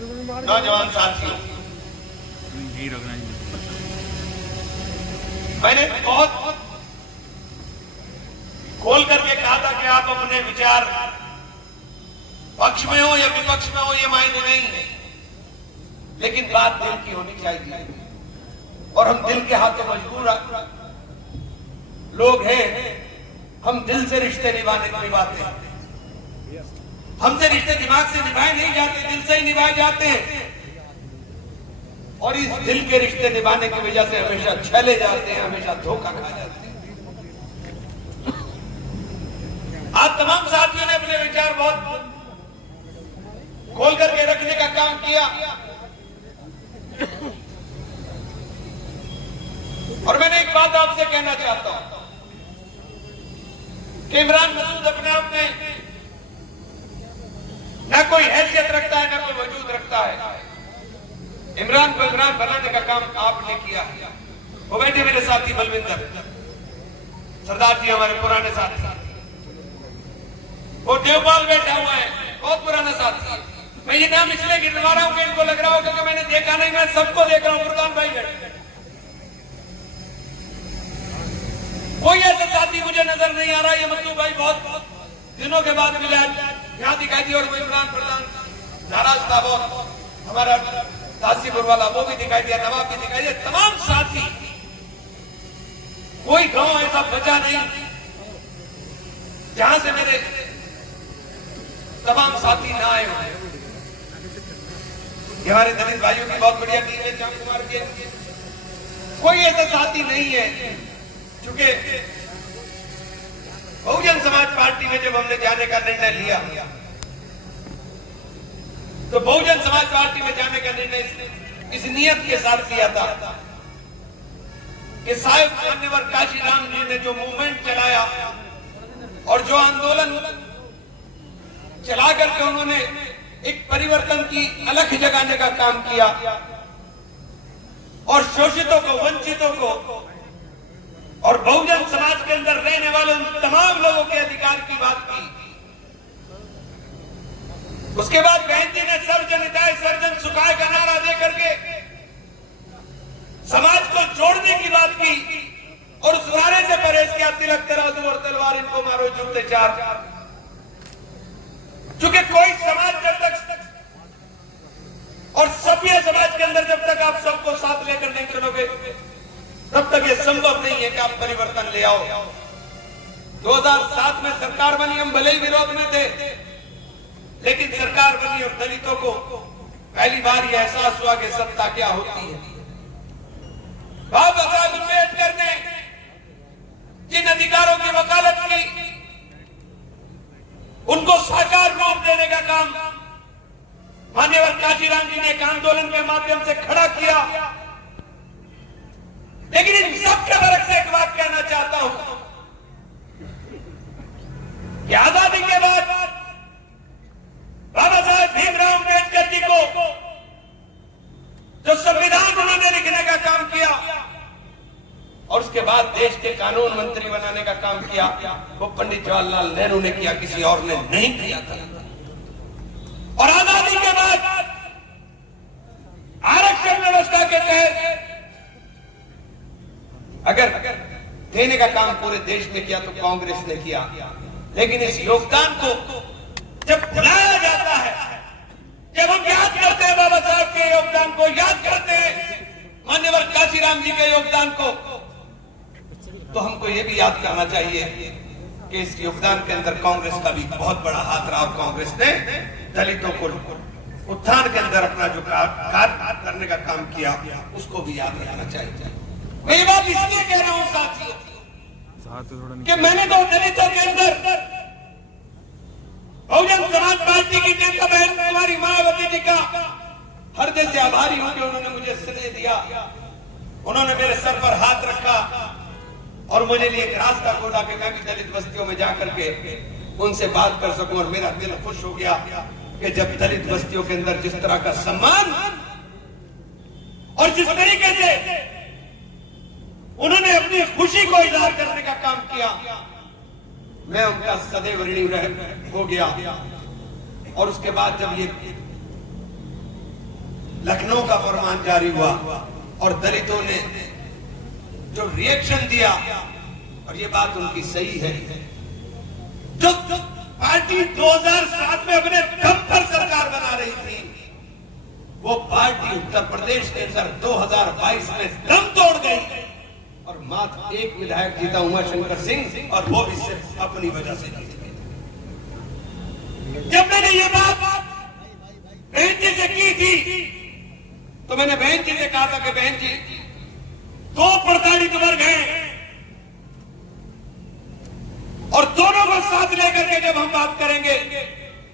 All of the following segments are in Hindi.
नौजवान साथियों, मैंने बहुत खोल करके कहा था कि आप अपने विचार पक्ष में हो या विपक्ष में हो ये मायने नहीं है, लेकिन बात दिल की होनी चाहिए। और हम दिल के हाथों मजबूर लोग हैं, हम दिल से रिश्ते निभाते हैं। हमसे रिश्ते दिमाग से निभाए नहीं जाते, दिल से ही निभाए जाते हैं। और इस दिल के रिश्ते निभाने की वजह से हमेशा छले जाते हैं, हमेशा धोखा खा जाते हैं। आज तमाम साथियों ने अपने विचार बहुत खोल करके रखने का काम किया, और मैंने एक बात आपसे कहना चाहता हूं कि इमरान मसूद अपने आप में न कोई हैसियत रखता है, न कोई वजूद रखता है। इमरान को इमरान बनाने का काम आपने किया। वो बैठे मेरे साथी बलविंदर सरदार जी, हमारे पुराने साथी। वो देवपाल बैठा हुआ है, बहुत पुराना साथी। मैं ये नाम इसलिए गिनवा रहा हूं कि इनको लग रहा हो क्योंकि मैंने देखा नहीं, मैं सबको देख रहा हूं। फुरकान भाई बैठे, कोई ऐसा साथी मुझे नजर नहीं आ रहा। ये मल्लू भाई बहुत दिनों के बाद मिला, यहाँ दिखाई दी। और वो इमरान प्रधान नाराज था बहुत, हमारा तासीपुर वाला, वो भी दिखाई दिया, नवाब भी दिखाई दिया। तमाम साथी, कोई गांव ऐसा बचा नहीं जहां से मेरे तमाम साथी ना आए हुए। हमारे दलित भाइयों की बहुत बढ़िया टीम है, चांद कुमार की। कोई ऐसा साथी नहीं है, चूंकि बहुजन समाज पार्टी में जब हमने जाने का निर्णय लिया तो बहुजन समाज पार्टी में जाने का निर्णय इस नियत के साथ किया था कि साहिब मान्यवर काशीराम जी ने जो मूवमेंट चलाया और जो आंदोलन चला करके उन्होंने एक परिवर्तन की अलख जगाने का काम किया और शोषितों को, वंचितों को और बहुजन समाज के अंदर रहने वाले उन तमाम लोगों के अधिकार की बात की। उसके बाद बहन जी ने सर्वजन हिताय सर्वजन सुखाय का नारा दे करके समाज को जोड़ने की बात की और उस नारे से परहेज किया, तिलक तराजू और तलवार इनको मारो जूते चार। क्योंकि कोई समाज जब तक और सभ्य समाज के अंदर जब तक आप सबको साथ लेकर नहीं चलोगे तब तक यह संभव नहीं है कि आप परिवर्तन ले आओ। 2007 में सरकार बनी, हम भले ही विरोध में थे, लेकिन सरकार बनी और दलितों को पहली बार यह एहसास हुआ कि सत्ता क्या होती है। बाबा साहब अम्बेडकर ने जिन अधिकारों की वकालत की उनको साकार रूप देने का काम मान्यवर काशीराम जी ने एक आंदोलन के माध्यम से खड़ा किया। लेकिन इन सबके फर्क से एक बात कहना चाहता हूं कि आजादी के बाद बाबा साहेब भीमराव अम्बेडकर जी को जो संविधान उन्होंने लिखने का काम किया और उसके बाद देश के कानून मंत्री बनाने का काम किया, वो पंडित जवाहरलाल नेहरू ने किया, किसी और ने नहीं किया था। और आजादी के बाद आरक्षण व्यवस्था के तहत अगर देने का काम पूरे देश में किया तो कांग्रेस ने किया। लेकिन इस योगदान को जब भुलाया जाता है, जब हम याद करते हैं बाबा साहब के योगदान को, याद करते हैं मान्यवर काशीराम जी के योगदान को, तो हमको ये भी याद करना चाहिए कि इस योगदान के अंदर कांग्रेस का भी बहुत बड़ा हाथ रहा और कांग्रेस ने दलितों को उत्थान के अंदर अपना जो कार्य करने का काम किया उसको भी याद रखना चाहिए। मैं ये बात इसलिए कह रहा हूं साथियों कि मैंने तो दलितों के अंदर बहुजन समाज पार्टी की नेता बहन कुमारी मायावती जी का हृदय से आभारी हूं कि उन्होंने मुझे स्नेह दिया, उन्होंने मेरे सर पर हाथ रखा और मुझे लिए एक रास्ता खोला कि मैं भी दलित बस्तियों में जाकर के उनसे बात कर सकूं। और मेरा दिल खुश हो गया कि जब दलित बस्तियों के अंदर जिस तरह का सम्मान और जिस तरीके से उन्होंने अपनी खुशी को इजहार करने का काम किया, मैं उनका सदैव ऋणी हो गया। और उसके बाद जब ये लखनऊ का फरमान जारी हुआ और दलितों ने जो रिएक्शन दिया, और ये बात उनकी सही है, जो पार्टी 2007 में अपने दम पर सरकार बना रही थी, वो पार्टी उत्तर प्रदेश के अंदर 2022 में दम तोड़ गई और मात्र एक विधायक जीता, उमाशंकर सिंह, और वो भी सिर्फ अपनी वजह से जीत गए। जब मैंने ये बात बहन जी से की थी तो मैंने बहन जी से कहा था कि बहन जी, दो प्रताड़ित वर्ग हैं और दोनों को साथ लेकर के जब हम बात करेंगे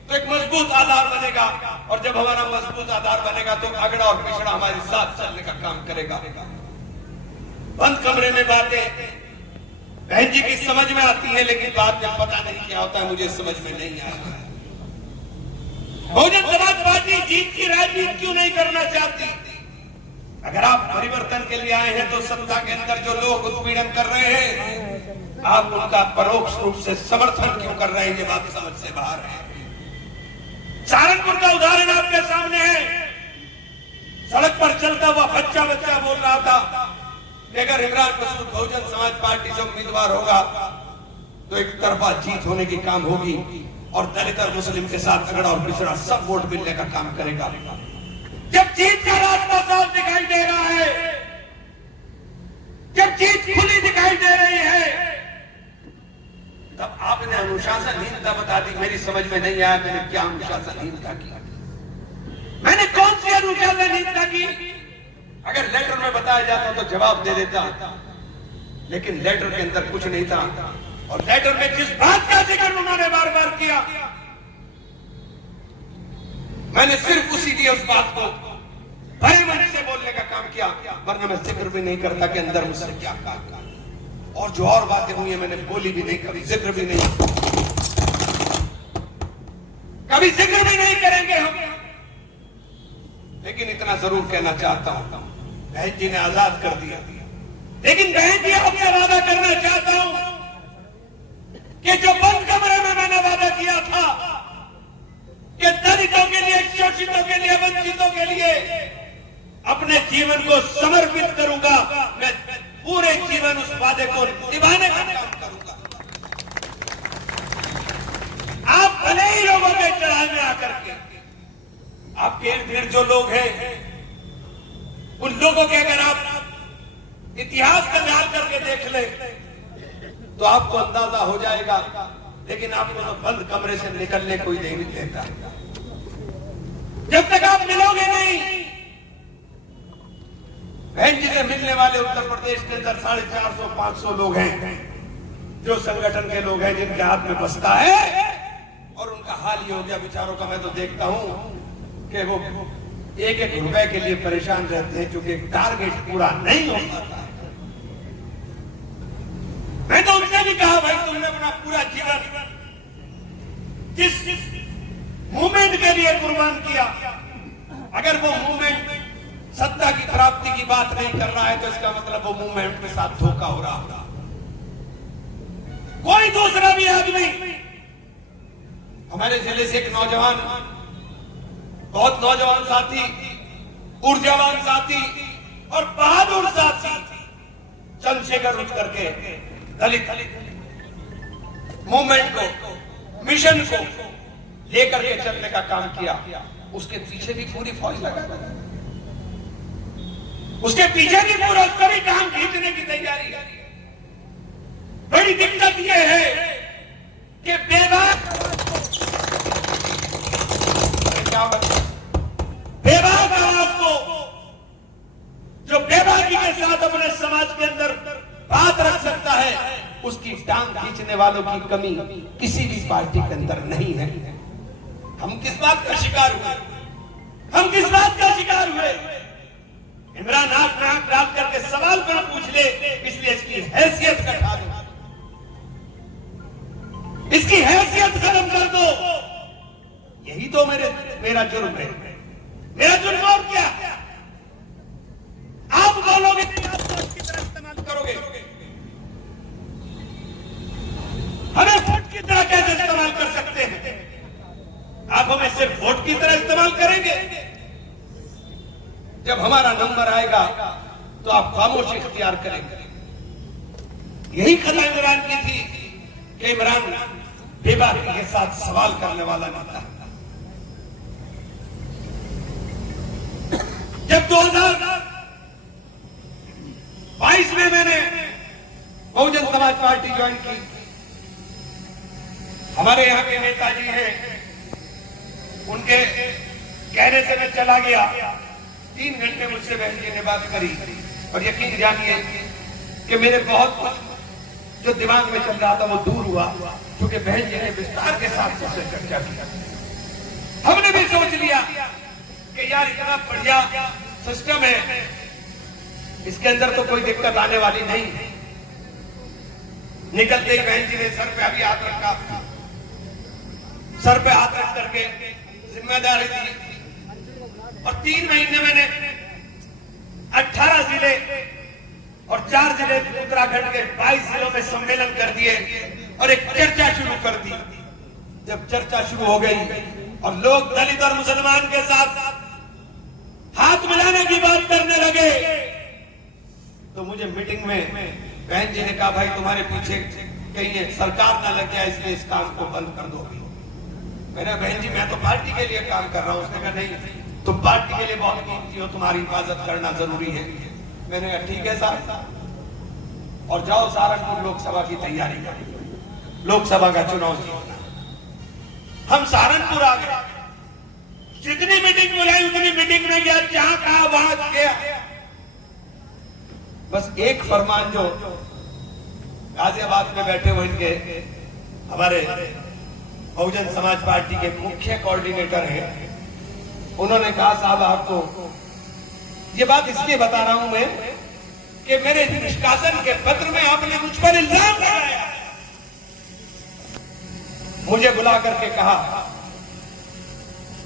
तो एक मजबूत आधार बनेगा, और जब हमारा मजबूत आधार बनेगा तो अगड़ा और पिछड़ा हमारे साथ चलने का काम करेगा। बंद कमरे में बातें बहन जी की समझ में आती है, लेकिन बात जब पता नहीं क्या होता है मुझे समझ में नहीं आता है। बहुजन समाज पार्टी जीत की राजनीति क्यों नहीं करना चाहती? अगर आप परिवर्तन के लिए आए हैं तो सत्ता के अंदर जो लोग उत्पीड़न कर रहे हैं, आप उनका परोक्ष रूप से समर्थन क्यों कर रहे हैं? ये बात समझ से बाहर है। सहारनपुर का उदाहरण आपके सामने है। सड़क पर चलता हुआ बच्चा बोल रहा था कि अगर इमरान मसूद बहुजन समाज पार्टी से उम्मीदवार होगा तो एक तरफा जीत होने की काम होगी और दलित और मुस्लिम के साथ अगड़ा और पिछड़ा सब वोट मिलने का काम करेगा। जब जीत का रास्ता साफ दिखाई दे रहा है, जब जीत खुली दिखाई दे रही है, तब आपने अनुशासनहीनता बता दी। मेरी समझ में नहीं आया मैंने क्या अनुशासनहीनता की, मैंने कौन सी अनुशासनहीनता की? अगर लेटर में बताया जाता तो जवाब दे देता, लेकिन लेटर के अंदर कुछ नहीं था। और लेटर में जिस बात का जिक्र उन्होंने बार बार किया, मैंने सिर्फ उसी की उस बात को बड़े मन से बोलने का काम किया, वरना मैं जिक्र भी नहीं करता कि अंदर मुझसे क्या कहा। और जो और बातें हुई है मैंने बोली भी नहीं, कभी जिक्र भी नहीं, कभी जिक्र भी नहीं करेंगे हम। लेकिन इतना जरूर कहना चाहता हूं, बहन जी ने आजाद कर दिया, लेकिन बहन जी आपसे वादा करना चाहता हूं कि जो बंद कमरे में मैंने वादा किया था कि दलितों के लिए, शोषितों के लिए, वंचितों के लिए अपने जीवन को समर्पित करूंगा, मैं पूरे जीवन उस वादे को निभाने का काम करूंगा। आप भले ही लोगों के चढ़ाई में आकर के, आपके इर्द गिर्द जो लोग हैं, उन लोगों के अगर आप इतिहास का ध्यान करके देख ले तो आपको अंदाजा हो जाएगा। लेकिन आपको तो बंद कमरे से निकलने कोई नहीं देता। जब तक आप मिलोगे नहीं, बहन जी से मिलने वाले उत्तर प्रदेश के अंदर 450-500 लोग हैं, जो संगठन के लोग हैं, जिनके हाथ में बसता है और उनका हाल ही हो गया बेचारों का। मैं तो देखता हूं कि वो एक रुपए के लिए परेशान रहते हैं, क्योंकि टारगेट पूरा नहीं हो पाता है। मैं तो उनसे भी कहा, भाई तुमने अपना पूरा जीवन जिस मूवमेंट के लिए कुर्बान किया, अगर वो मूवमेंट सत्ता की प्राप्ति की बात नहीं कर रहा है तो इसका मतलब वो मूवमेंट के साथ धोखा हो रहा था। कोई दूसरा भी आदमी, हमारे जिले से एक नौजवान, बहुत नौजवान साथी, ऊर्जावान साथी और बहादुर साथी चंद्रशेखर रुच करके दलित मूवमेंट को, मिशन को लेकर के चलने का काम किया। उसके पीछे भी पूरी फौज लगा, उसके पीछे भी पूरा उसका भी काम खींचने की तैयारी। बड़ी दिक्कत यह है कि बेबाक आवाज को, जो बेबाकी के साथ अपने समाज के अंदर बात रख सकता है, उसकी टांग खींचने वालों की कमी किसी भी पार्टी के अंदर नहीं है। हम किस बात का शिकार हुए? हम किस बात का शिकार हुए? इमरान नाक डाल करके सवाल पर पूछ ले, इसलिए इसकी हैसियत घटा दो, इसकी हैसियत खत्म कर दो। यही तो मेरा जुर्म है। मेरा जुर्म और क्या? आप बोलोगे आप वोट की तरह इस्तेमाल करोगे, हमें वोट की तरह कैसे इस्तेमाल कर सकते हैं? आप हमें सिर्फ वोट की तरह इस्तेमाल करेंगे? जब हमारा नंबर आएगा तो आप खामोशी इख्तियार करेंगे। यही खता इमरान की थी कि इमरान बेबाकी के साथ सवाल करने वाला नेता। जब 2022 में मैंने बहुजन समाज पार्टी ज्वाइन की, हमारे यहाँ के नेताजी हैं, उनके कहने से मैं चला गया। 3 घंटे मुझसे बहन जी ने बात करी और यकीन जानिए कि मेरे बहुत कुछ जो दिमाग में चल रहा था वो दूर हुआ, क्योंकि बहन जी ने विस्तार के साथ मुझसे चर्चा की। हमने भी सोच लिया कि यार इतना बढ़िया सिस्टम है, इसके अंदर तो कोई दिक्कत आने वाली नहीं। निकलते ही बहन जी ने सर पे अभी हाथ रखा, सर पे हाथ रख करके जिम्मेदारी दी और 3 महीने मैंने 18 जिले और 4 जिले उत्तराखंड के 22 जिलों में सम्मेलन कर दिए और एक चर्चा शुरू कर दी। जब चर्चा शुरू हो गई और लोग दलित और मुसलमान के साथ हाथ मिलाने की बात करने लगे, तो मुझे मीटिंग में बहन जी ने कहा, भाई तुम्हारे पीछे कहीं सरकार ना लग जाए, इसलिए इस काम को बंद कर दो। मैंने बहन जी मैं तो पार्टी के लिए काम कर रहा हूं। उसने कहा नहीं, तुम पार्टी के लिए बहुत कीमती हो, तुम्हारी हिफाजत करना जरूरी है। मैंने कहा ठीक है साहब, और जाओ सहारनपुर लोकसभा की तैयारी करो, लोकसभा का चुनाव जीतना। हम सहारनपुर आ गए, जितनी मीटिंग बुलाई उतनी मीटिंग में गया, जहां कहा वहां गया। बस एक फरमान जो गाजियाबाद में बैठे हुए इनके हमारे बहुजन समाज पार्टी के मुख्य कोऑर्डिनेटर हैं, उन्होंने कहा साहब आपको ये बात इसलिए बता रहा हूं मैं कि मेरे निष्कासन के पत्र में आपने मुझ पर इल्जाम लगाया। मुझे बुला करके कहा,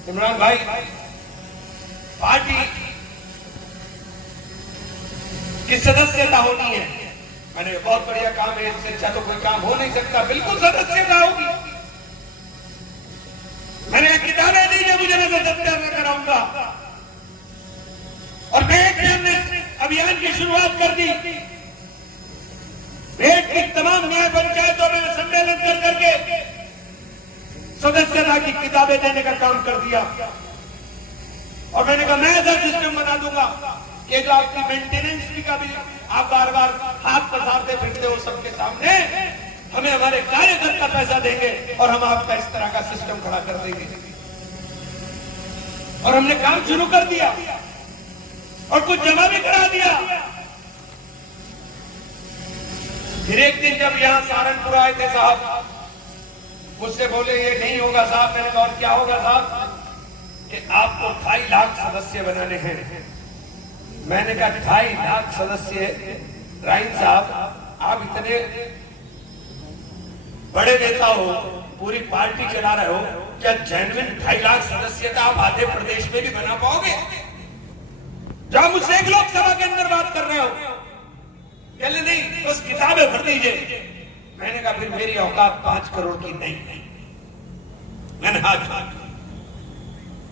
इमरान भाई पार्टी की सदस्यता होनी है। मैंने बहुत बढ़िया काम है, इससे अच्छा तो कोई काम हो नहीं सकता। बिल्कुल सदस्यता होगी। मैंने किताबें दी जो मुझे सदस्य में कराऊंगा और भेंट ने अभियान की शुरुआत कर दी। भेंट की तमाम न्याय पंचायतों में सम्मेलन कर करके सदस्यता की किताबें देने का काम कर दिया। और मैंने कहा मैं ऐसा सिस्टम बना दूंगा कि जो आपकी मेंटेनेंस की का भी आप बार बार हाथ पसारते फिरते हो सबके सामने, हमें हमारे कार्यकर्ता पैसा देंगे और हम आपका इस तरह का सिस्टम खड़ा कर देंगे। और हमने काम शुरू कर दिया और कुछ जमा भी करा दिया। फिर एक दिन जब यहां सहारनपुर आए थे साहब, मुझसे बोले ये नहीं होगा साहब। मैंने कहा और क्या होगा साहब? कि आपको 2.5 लाख सदस्य बनाने हैं। मैंने कहा 2.5 लाख सदस्य? राइन साहब आप इतने बड़े नेता हो, पूरी पार्टी चला रहे हो, क्या जेन्युइन 2.5 लाख सदस्यता आप आधे प्रदेश में भी बना पाओगे? जब मुझसे एक लोकसभा के अंदर बात कर रहे हो, कहले नहीं बस किताबें भर दीजिए। मैंने कहा फिर मेरी औकात 5 करोड़ की नहीं है। मैंने हाथ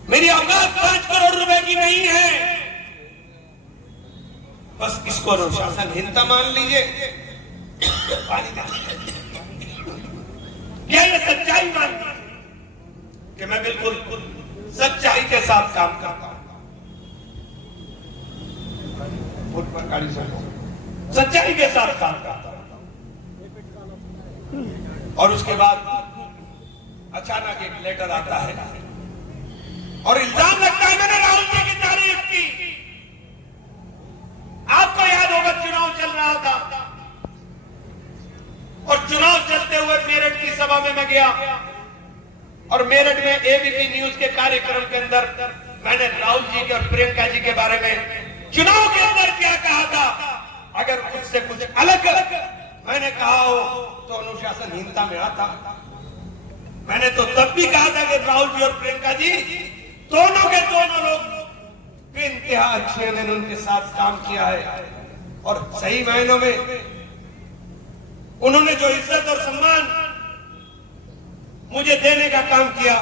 मेरी औकात 5 करोड़ रुपए की नहीं है। बस इसको अनुशासनहीनता मान लीजिए, क्या ये सच्चाई मान लीजिए कि मैं बिल्कुल सच्चाई के साथ काम करता हूं। सच्चाई के साथ काम करता हूं। और उसके बाद अचानक एक लेटर आता है और इल्जाम लगता है मैंने राहुल जी की तारीफ की। आपको याद होगा चुनाव चल रहा था और चुनाव चलते हुए मेरठ की सभा में मैं गया और मेरठ में एबीपी न्यूज के कार्यक्रम के अंदर मैंने राहुल जी के और प्रियंका जी के बारे में चुनाव के अंदर क्या कहा था। अगर उससे कुछ अलग मैंने कहा हो तो अनुशासनहीनता में आता। मैंने तो तब भी कहा था कि राहुल जी और प्रियंका जी दोनों के दोनों लोग बेइंतहा अच्छे, मैंने उनके साथ काम किया है और सही मायनों में उन्होंने जो इज्जत और सम्मान मुझे देने का काम किया,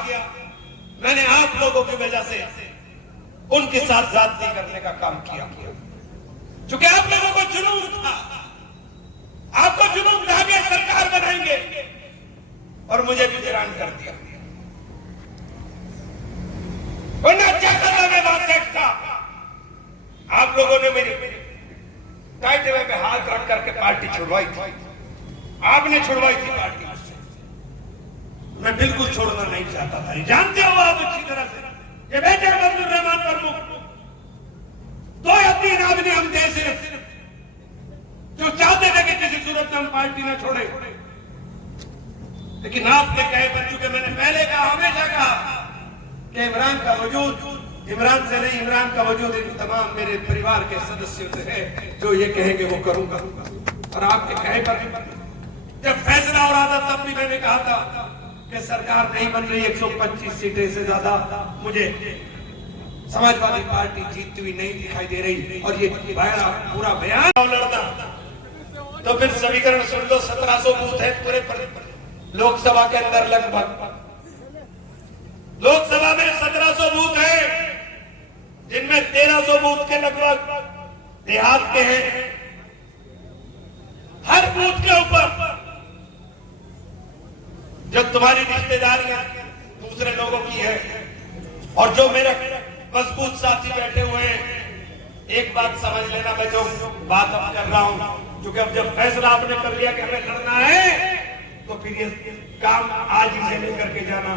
मैंने आप लोगों की वजह से उनके साथ ज्यादती करने का काम किया। क्योंकि आप लोगों को जुनून था, आपको जुनून था कि सरकार बनाएंगे, और मुझे भी हैरान कर दिया। वरना अच्छा खासा मैं बात था, आप लोगों ने मेरे टाइट वे पे हाथ रख करके पार्टी छुड़वाई थी, आपने छुड़वाई थी पार्टी मुझसे। मैं बिल्कुल छोड़ना नहीं चाहता था, जानते हो आप अच्छी तरह से। ये बेटे अब्दुल रहमान प्रमुख 2 या 3 आदमी हम जैसे जो चाहते थे कि किसी सूरत में हम पार्टी न छोड़े, लेकिन आपने कहे पर, चूंकि मैंने पहले कहा, हमेशा कहा कि इमरान का वजूद इमरान से नहीं, इमरान का वजूद इन तमाम मेरे परिवार के सदस्यों से है, जो ये कहेंगे वो करूंगा। और आपके कहे पर जब फैसला हो रहा था तब भी मैंने कहा था कि सरकार नहीं बन रही, 125 सीटें से ज्यादा मुझे समाजवादी पार्टी जीतती हुई नहीं दिखाई दे रही, और ये पूरा बयान लड़ना। तो फिर समीकरण सुन लो, 1700 बूथ है पूरे लोकसभा के अंदर, लगभग लोकसभा में 1700 बूथ है, जिनमें 1300 बूथ के लगभग देहात के हैं। हर बूथ के ऊपर जो तुम्हारी रिश्तेदारियां दूसरे लोगों की है, और जो मेरे मजबूत साथी बैठे हुए हैं, एक बात समझ लेना, मैं जो बात अब कर रहा हूं, क्योंकि अब जब फैसला आपने कर लिया कि हमें लड़ना है, तो फिर ये काम आज ही से लेकर के जाना।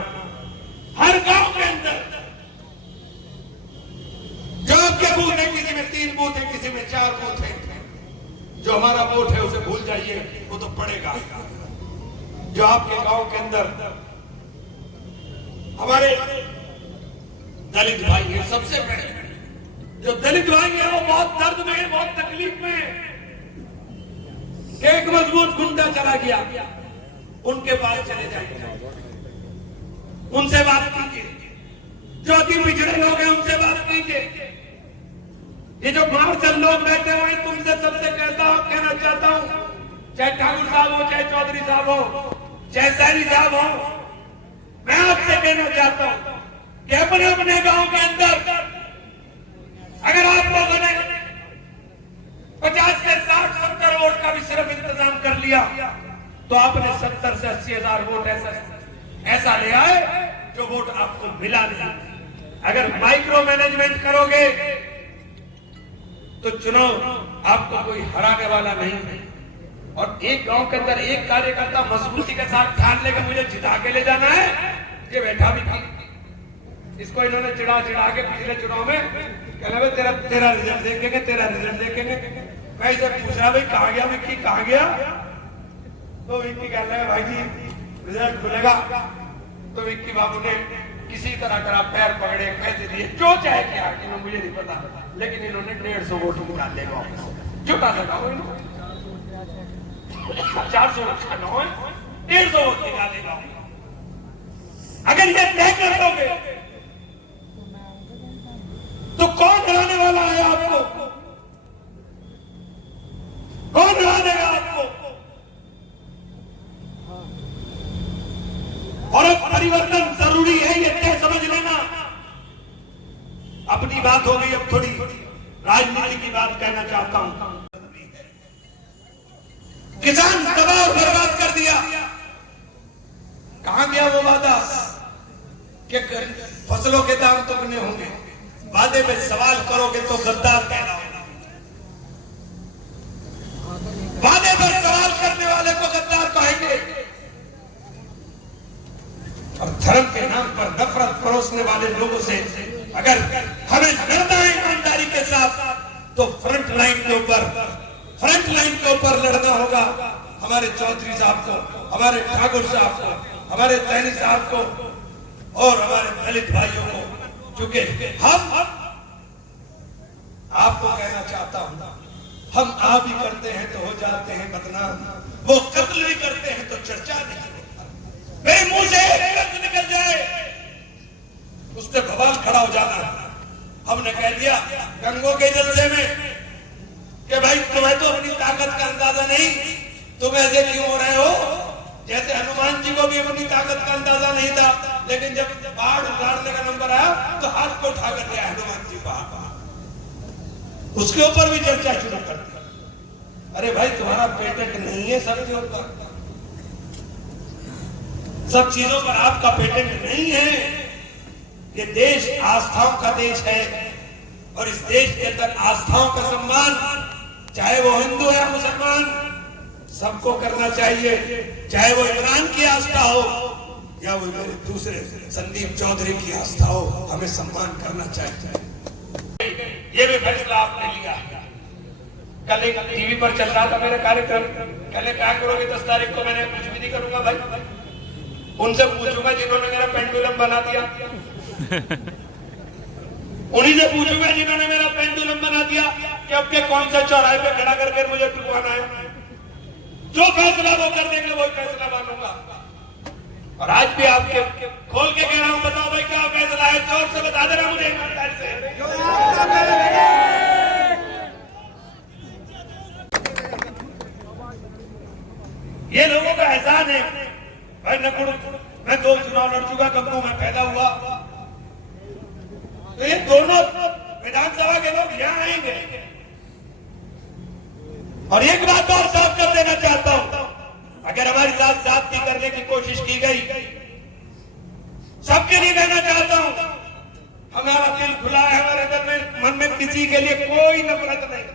हर गांव के अंदर जो आपके बूथ है, किसी में 3 बूथ है, किसी में 4 बूथ है, जो हमारा वोट है उसे भूल जाइए, वो तो पड़ेगा। जो आपके गांव के अंदर हमारे दलित भाई है, सबसे पहले जो दलित भाई है वो बहुत दर्द में है, बहुत तकलीफ में है। एक मजबूत गुंडा चला गया, उनके पास चले जाइए, उनसे बात कीजिए। जो अति पिछड़े लोग हैं उनसे बात कीजिए। ये जो मार्शल लोग बैठे हुए, तुमसे सबसे कहना चाहता हूं, चाहे ठाकुर साहब हो, चाहे चौधरी साहब हो, चाहे सैनी साहब हो, मैं आपसे कहना चाहता हूं कि अपने अपने गांव के अंदर अगर आप लोगों ने 50 से 60 70 वोट का भी सिर्फ इंतजाम कर लिया, तो आपने 70 से 80 हजार वोट ऐसा ले आए जो वोट आपको मिला नहीं। अगर माइक्रो मैनेजमेंट करोगे तो चुनाव आपको कोई हराने वाला नहीं है। और एक गांव के अंदर एक कार्यकर्ता मजबूती के साथ ठान लेकर मुझे जिता के ले जाना है, ये बैठा भी था। इसको इन्होंने चिढ़ा के पिछले चुनाव में कहना तेरा रिजल्ट देखेंगे, तेरा रिजल्ट देखेंगे। मैं इसे पूछ रहा, भाई कहाँ गया विक्की, कहाँ गया? तो विक्की कह रहे हैं, भाई जी रिजल्ट मिलेगा। तो विक्की बाबू ने किसी तरह करा, पैर पकड़े, पैसे दिए, जो चाहे क्या, मुझे नहीं पता, लेकिन इन्होंने 150 वोट निकाल लेगा वापस। झूठा सका वो 400 वोट का 150 वोट निकालेगा। अगर ये तय कर दोगे तो कौन हराने वाला है आपको? कौन हरा देगा आपको? और अब परिवर्तन जरूरी है, ये तय समझ लेना। अपनी बात हो गई, अब थोड़ी राजनीति की बात कहना चाहता हूं। किसान तबाह और बर्बाद कर दिया। कहां गया वो वादा कि फसलों के दाम दुगने होंगे? वादे में सवाल करोगे तो गद्दार कहलाओगे। वादे पर सवाल करने वाले को गद्दार कहेंगे, और धर्म के नाम पर नफरत परोसने वाले लोगों से अगर हमें लड़ना है ईमानदारी के साथ, तो फ्रंट लाइन के ऊपर लड़ना होगा। हमारे चौधरी साहब को, हमारे ठाकुर साहब को, हमारे सैनी साहब को और हमारे दलित भाइयों को। क्योंकि हम आपको कहना चाहता हूं, हम आ भी करते हैं तो हो जाते हैं बदनाम, वो कत्ल भी करते हैं तो चर्चा नहीं होता। मेरे मुंह से लफ्ज निकल जाए उससे बवाल खड़ा हो जाना है। हमने कह दिया गंगों के जलसे में कि भाई तुम्हें तो अपनी ताकत का अंदाजा नहीं, तुम ऐसे क्यों हो रहे हो? जैसे हनुमान जी को भी अपनी ताकत का अंदाजा नहीं था, लेकिन जब पहाड़ उतारने का नंबर आया तो हाथ को उठा कर दिया हनुमान जी पहाड़, उसके ऊपर भी चर्चा शुरू कर दी। अरे भाई तुम्हारा पेटेंट नहीं है सबके ऊपर, सब चीजों पर आपका पेटेंट नहीं है। ये देश आस्थाओं का देश है और इस देश के अंदर आस्थाओं का सम्मान, चाहे वो हिंदू है मुसलमान, सबको करना चाहिए। चाहे वो इमरान की आस्था हो या वो मेरे दूसरे संदीप चौधरी की आस्था हो, हमें सम्मान करना चाहिए। ये भी फैसला आपने लिया। कल एक टीवी पर चल रहा था मेरा कार्यक्रम, कहले क्या करोगे 10 तारीख को, मैंने कुछ भी नहीं करूंगा भाई, उनसे पूछूंगा जिन्होंने मेरा पेंडुलम बना दिया, उन्हीं से पूछूंगा जिन्होंने मेरा पेंडुलम बना दिया कि अब के कौन सा चौराहे पे खड़ा करके मुझे टुकवाना है। जो फैसला वो कर देंगे वही फैसला मानूंगा। और आज भी आपके खोल के कह रहा हूं, बताओ भाई क्या फैसला है, जोर से बता देना मुझे ईमानदारी से। ये लोगों का एहसान है भाई। मैं 2 चुनाव लड़ चुका, कब को मैं पैदा हुआ, तो ये दोनों विधानसभा के लोग यहां आएंगे। और एक बात और साफ कर देना चाहता हूं, अगर हमारे साथ जाति करने की कोशिश की गई, सबके लिए कहना चाहता हूं, हमारा दिल खुला है, हमारे दिल में मन में किसी के लिए कोई नफरत नहीं।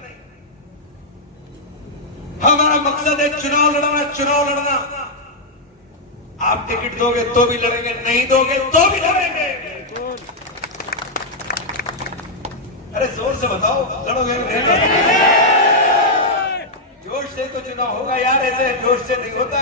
हमारा मकसद है चुनाव लड़ना, चुनाव लड़ना। आप टिकट दोगे तो भी लड़ेंगे, नहीं दोगे तो भी लड़ेंगे। अरे जोर से बताओ, लड़ोगे नहीं लड़ोगे? जोश से तो चुनाव होगा यार, ऐसे जोश से नहीं होता।